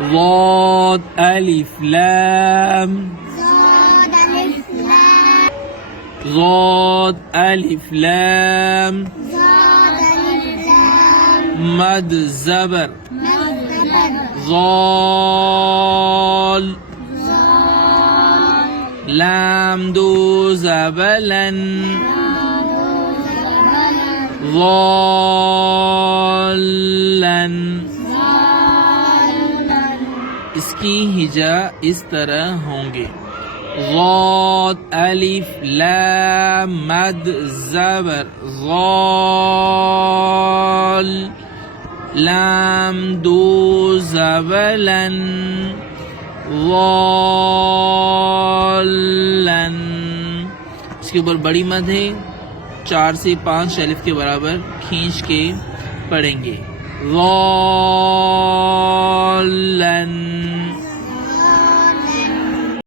ضاد ألف لام ضاد ألف لام مد زبر ضال لام دو زبلن ضالن। इसकी हिजा इस तरह होंगे ज़ाद अलिफ लाम मद ज़बर ज़ाल लाम दो ज़बलन ज़ालन। इसके ऊपर बड़ी मद है, 4 से 5 अलिफ के बराबर खींच के पढ़ेंगे ज़ालन।